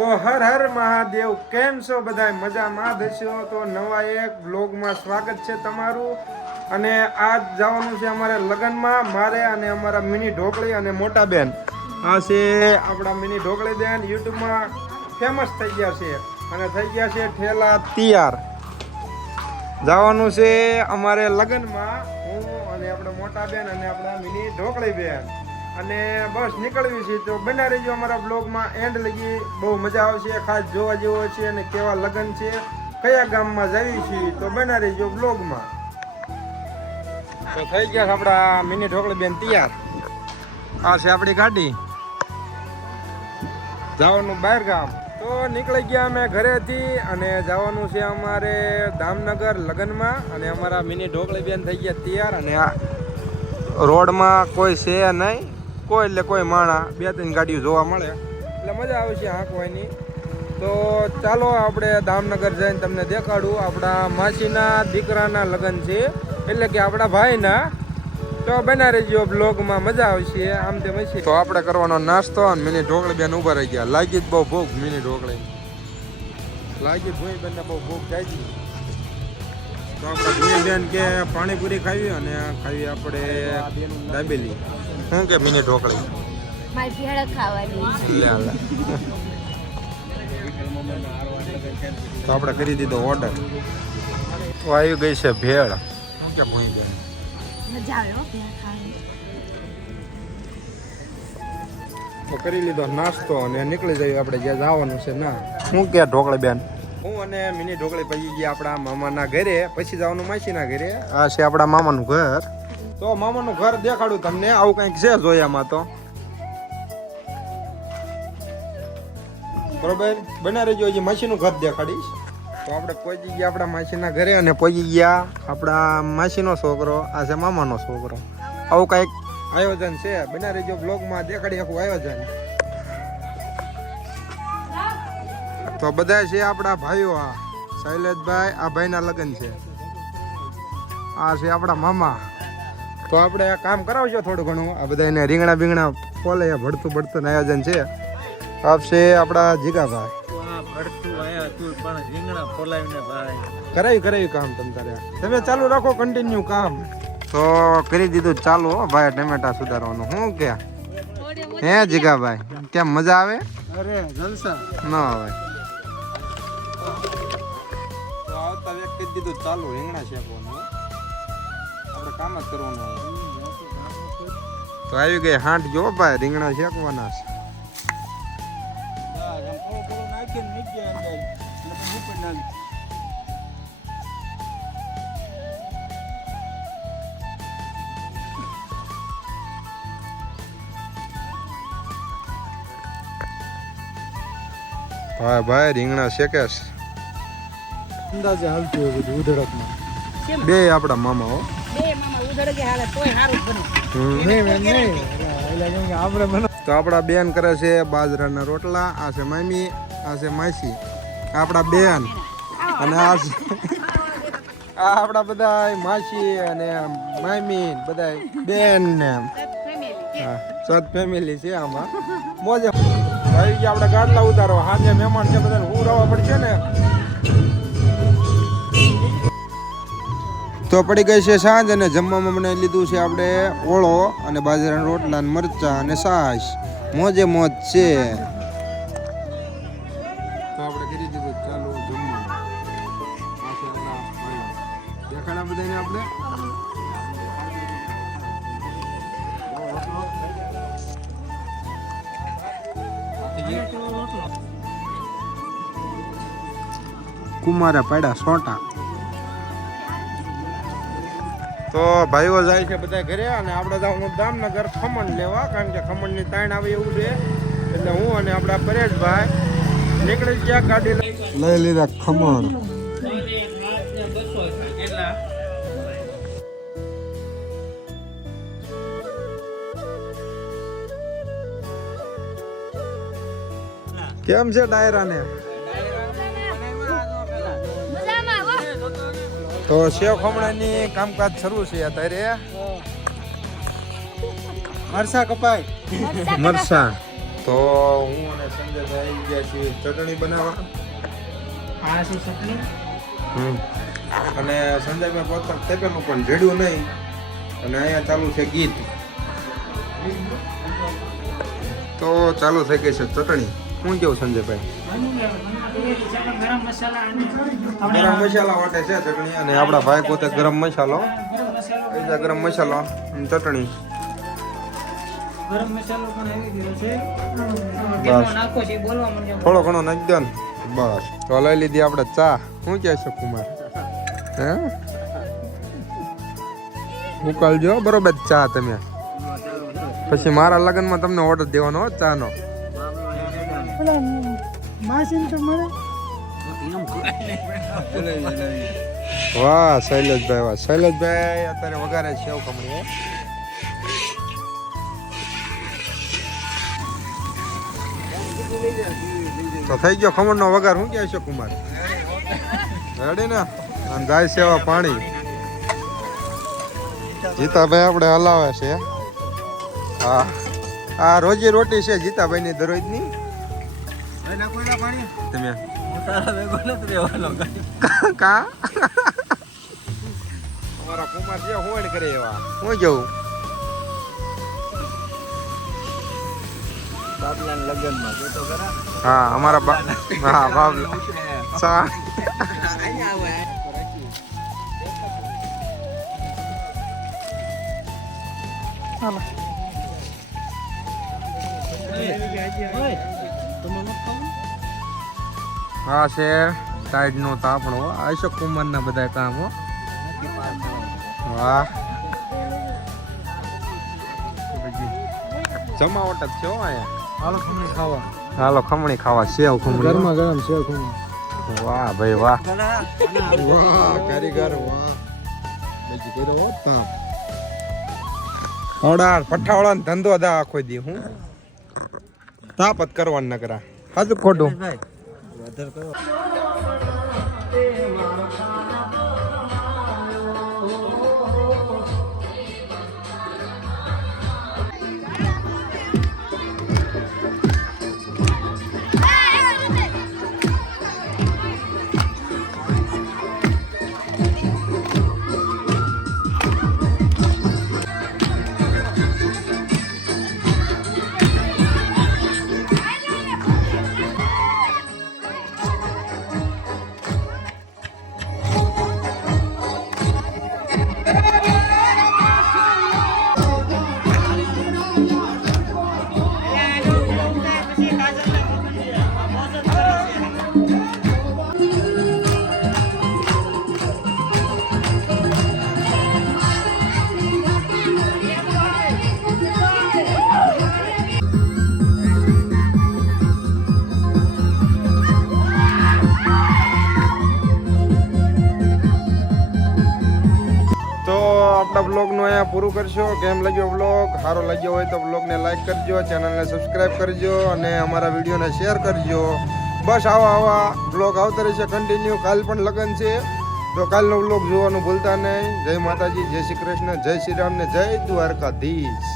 તો હર હર મહાદેવ, કેમ છો બધા? મજામાં દશો? તો નવા એક બ્લોગમાં સ્વાગત છે તમારું. અને આજ જવાનું છે અમારે લગ્નમાં, મારે અને અમારા મિની ઢોકળી અને મોટા બેન. આ છે આપણા મિની ઢોકળી બેન, યુટ્યુબમાં ફેમસ થઈ ગયા છે અને થઈ ગયા છે ઠેલા તૈયાર. જવાનું છે અમારે લગ્નમાં, હું અને આપણા મોટા બેન અને આપણા મિની ઢોકળી બેન. અને બસ નીકળવી છે, તો બના રહેજો અમારા બ્લોગમાં એન્ડ લગી. બહુ મજા આવશે, ખાસ જોવા જેવો છે અને કેવા લગ્ન છે, કયા ગામમાં જઈએ છીએ, તો બના રહેજો બ્લોગમાં. તો થઈ ગયા આપણા મિની ઢોકળી બેન તૈયાર. આ છે આપણી ગાડી, જવાનું બહાર ગામ. તો નીકળી ગયા અમે ઘરેથી અને જવાનું છે અમારે દામનગર લગ્નમાં. અને અમારા મિની ઢોકળી બેન થઈ ગયા તૈયાર. અને આ રોડમાં કોઈ છે નહીં, કોઈ એટલે કોઈ માણા, 2-3 ગાડીઓ જોવા મળે એટલે મજા આવશે હાંકવાની. તો ચાલો આપણે દામનગર જઈને તમને દેખાડું. આપણા માસીના દીકરાના લગ્ન છે, એટલે કે આપણા ભાઈના. તો બના રહેજો બ્લોગમાં, મજા આવશે આમ તેમ હશે. તો આપણે કરવાનો નાસ્તો અને મિની ઢોકળી બેન ઊભા રહી ગયા. લાગી જ બહુ ભૂખ, મિની ઢોકળી લાગી ભૂઈ બેનને બહુ ભૂખ જાગી. તો આપણા ભૂઈ બેન કે પાણીપુરી ખાવી અને ખાવી આપણે દાબેલી. શું કે મિની ઢોકળી મારી ભેળ ખાવાની. તો આપણે કરી દીધો ઓર્ડર. તો આવી ગઈ છે ભેળ. શું કે ભૂઈ બેન મજા આવે હો ભેળ ખાવાની. તો કરી લીધો નાસ્તો અને નીકળી જઈએ આપણે જ્યાં જવાનું છે. ના શું કે ઢોકળી બેન, હું અને મિની ઢોકળી પછી ગયા આપણા મામાના ઘરે, પછી જવાનું માસીના ઘરે. આ છે આપણા મામાનું ઘર. તો મામાનું ઘર દેખાડું તમને. આવું કંઈક છે જોયામાં. તો બરોબર, બના રહેજો, હજી માસીનું ઘર દેખાડીશ. તો આપણે પહોંચી ગયા આપણા માસીના ઘરે અને પહોંચી ગયા આપણા માસીનો છોકરો. આ છે મામાનો છોકરો. આવું કંઈક આયોજન છે. બના રહેજો બ્લોગમાં, દેખાડી આખું આયોજન. તો બધા છે આપણા ભાઈઓ. આ શૈલેષભાઈ, આ ભાઈના લગ્ન છે. આ છે આપણા મામા. તો આપણે આ કામ કરાવજો થોડું ઘણું. આ બધા એને રીંગણા બીંગણા ફોલે, ભડતું આયોજન છે. આપશે આપણા જીગાભાઈ. કરાયું કામ તમ તારે. તમે ચાલુ રાખો, કન્ટિન્યુ કામ. તો કરી દીધું ચાલુ ભાઈ, ટમેટા સુધારવાનું. શું કે હે જીગાભાઈ, કેમ મજા આવે? અરે જલસા ન આવે. તો આવતા વ્યક્તિ દીધું ચાલુ રીંગણા શેકવાનું. આપણે કામ જ કરવાનું. તો આવી ગઈ હાંટ જો ભાઈ, રીંગણા શેકવાના છે. ભાઈ રીંગણા શેકે છે. અંદાજે હાલતું હોય બધું ઉધડકમાં. બે આપણા મામા હો, બે મામા ઉધડકે હાલે તોય સારું બને. તો આપણા બેન કરે છે બાજરાના રોટલા. આ છે મામી, આ છે માસી, આપણા બેન. અને આ આપણા બધા માસી અને મામી, બધા બેન ને સત ફેમિલી છે આમાં. મોજે ભાઈ ગયા આપણે ગાડલા ઉતારો. હાજે મહેમાન છે, બધાને ઉરાવવા પડશે ને. તો પડી ગઈ છે સાંજ અને જમવામાં બનાવી લીધું છે આપણે ઓળો અને બાજરાના રોટલા, મરચા અને છાશ. મોજે મોજ છે. તો આપણે કરી દીધું ચાલુ જમવાનું. દેખાડા બધાને આપણે. કુમારા પાડ્યા સોટા. તો ભાઈઓ જાય છે બધા ઘરે અને આપણે જવાનું દામનગર ખમણ લેવા, કારણ કે ખમણની તાણ આવે એવું છે. એટલે હું અને આપણા પરેશભાઈ નીકળી ગયા ગાડી લઈ લીધા ખમણ. કેમ છે ડાયરાને? તો સેવ ખમણાની કામકાજ શરૂ છે અત્યારે. મરસા કપાય, મરસા તો હું અને સંજયભાઈ આવી ગયા છીએ ચટણી બનાવવા. આ છે ચટણી. અને સંજયભાઈ પોતા તેપેલું પણ રેડ્યું નહીં અને અહીંયા ચાલુ છે ગીત. તો ચાલુ થઈ ગઈ છે ચટણી. શું કેવું સંજયભાઈ? ગરમ મસાલા ગરમ મસાલા વાટે છે ચટણી અને આપણા ભાઈ પોતે ગરમ મસાલો ગરમ મસાલો અને ચટણી. ગરમ મસાલો પણ આવી ગયો છે. બસ નાખો છે બોલવા માંડ્યો. થોડો ઘણો નાખી દો ને બસ. તો લઈ લીધી આપણે ચા. શું કહે છે કુમાર? હે ઉકાળજો બરોબર ચા તમે. પછી મારા લગ્નમાં તમને ઓર્ડર દેવાનો હો ચાનો. વાહ શૈલેષભાઈ વાહ. શૈલેષભાઈ અત્યારે વઘારે સેવ ખમણી. તો થઈ ગયો ખમણનો વઘાર. શું કહે છે કુમાર? રેડી ને? અને જાય સેવા પાણી. જીતાભાઈ આપણે હલાવે છે. હા આ રોજી રોટી છે જીતાભાઈની દરરોજની. તમે કા અમારા કુમાર છે હોડ કરે એવા. હું જવું બાબલાના લગ્નમાં જો તો ખરા. હા અમારા હા બાબલા સા હા છે ટાઈડ નો તાપણો. અશોક કુમાર ના બધા કામ હો. વાહ જમાવટ જ છે હો અહીંયા. હાલો ખમણી ખાવા. હાલો ખમણી ખાવા. સેવ ખમણી ગરમા ગરમ સેવ ખમણી. વાહ ભાઈ વાહ. વાહ કારીગર વાહ. બીજી કર્યો હો તાપ. ઓડા પઠાવડા ને ધંધો દા આખો દી. હું તાપ જ કરવાનું ન કરા. હાજુ ખોટું. વધારે કરો. આપણા બ્લોગનું અહીંયા પૂરું કરશો. કેમ લાગ્યો બ્લોગ? સારો લાગ્યો હોય તો બ્લોગને લાઈક કરજો, ચેનલને સબસ્ક્રાઈબ કરજો અને અમારા વિડીયોને શેર કરજો. બસ આવા બ્લોગ આવતા રહેશે કન્ટિન્યુ. કાલ પણ લગ્ન છે તો કાલનો બ્લોગ જોવાનું ભૂલતા નહીં. જય માતાજી, જય શ્રી કૃષ્ણ, જય શ્રી રામ ને જય દ્વારકાધીશ.